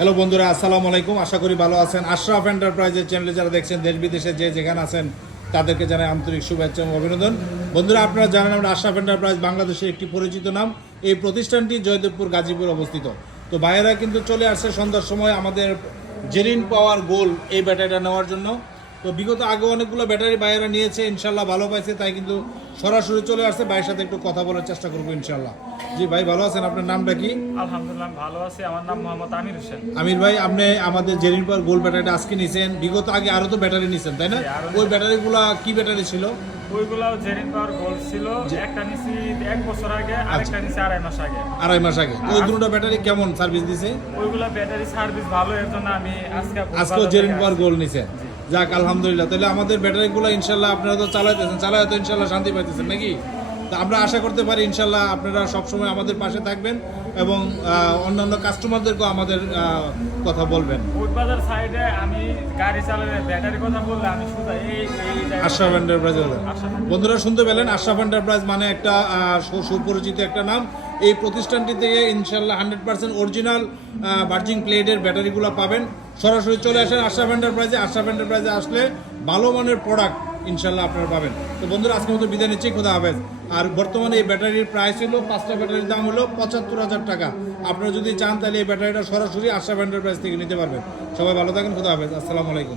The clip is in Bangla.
হ্যালো বন্ধুরা, আসসালামু আলাইকুম। আশা করি ভালো আছেন। আশরাফ এন্টারপ্রাইজের চ্যানেলে যারা দেখছেন দেশ বিদেশে যে যেখানে আছেন তাদেরকে জানাই আন্তরিক শুভেচ্ছা এবং অভিনন্দন। বন্ধুরা, আপনারা জানেন আমরা আশরাফ এন্টারপ্রাইজ বাংলাদেশের একটি পরিচিত নাম। এই প্রতিষ্ঠানটি জয়দেবপুর গাজীপুর অবস্থিত। তো ভাইয়েরা কিন্তু চলে আসছে সন্ধ্যার সময় আমাদের জেরিন পাওয়ার গোল এই ব্যাটারিটা নেওয়ার জন্য। তো বিগত আগে অনেকগুলো ব্যাটারি ভাইয়েরা নিয়েছে, ইনশাল্লাহ ভালো পাইছে, তাই কিন্তু সরাসরি চলে আসছে। ভাইয়ের সাথে একটু কথা বলার চেষ্টা করবো ইনশাল্লাহ। জি ভাই, ভালো আছেন? আপনার নামটা কি? আলহামদুলিল্লাহ ভালো আছি। আমার নাম মোহাম্মদ আমির হোসেন। আমির ভাই, আপনি আমাদের জেরিন পাওয়ার গোল ব্যাটারিটা আজকে নিয়েছেন। বিগত আগে আরো তো ব্যাটারি নিয়েছেন, তাই না? ওই ব্যাটারিগুলা কি ব্যাটারি ছিল? ওইগুলাও জেরিন পাওয়ার গোল ছিল। একটা নিছি 1 বছর আগে, আরেকটা নিছি 2.5 মাস আগে। 2.5 মাস আগে। ওই দুটো ব্যাটারি কেমন সার্ভিস দিছে? ওইগুলা ব্যাটারি সার্ভিস ভালো, এর জন্য আমি আজকে জেরিন পাওয়ার গোল নিছেন। যাক আলহামদুলিল্লাহ। তাহলে আমাদের ব্যাটারিগুলো ইনশাল্লাহ আপনারা তো চালাইতেছেন, চালায় তো ইনশাল্লাহ শান্তি পাইতেছেন নাকি? তা আমরা আশা করতে পারি ইনশাল্লাহ আপনারা সবসময় আমাদের পাশে থাকবেন এবং অন্যান্য কাস্টমারদেরকেও আমাদের কথা বলবেন। উডবাজার সাইডে আমি গাড়ি চালালে ব্যাটারি কথা বললে আমি শুধু এই আশরাফ এন্টারপ্রাইজ। বন্ধুরা শুনতে পেলেন, আশরাফ এন্টারপ্রাইজ মানে একটা সুপরিচিত একটা নাম। এই প্রতিষ্ঠানটি থেকে ইনশাল্লাহ 100% অরিজিনাল ভার্জিন প্লেটের ব্যাটারিগুলো পাবেন। সরাসরি চলে আসেন আশরাফ এন্টারপ্রাইজে। আশরাফ এন্টারপ্রাইজে আসলে ভালো মানের প্রোডাক্ট ইনশাল্লাহ আপনারা পাবেন। তো বন্ধুরা, আজকের মতো বিদায় নিচ্ছি, খোদা হাফেজ। আর বর্তমানে এই ব্যাটারির প্রাইস হলো 5টা ব্যাটারির দাম হলো 75,000 টাকা। আপনারা যদি চান তাহলে এই ব্যাটারিটা সরাসরি আশরাফ এন্টারপ্রাইজ থেকে নিতে পারবেন। সবাই ভালো থাকেন, খোদা হাফেজ, আসসালামু আলাইকুম।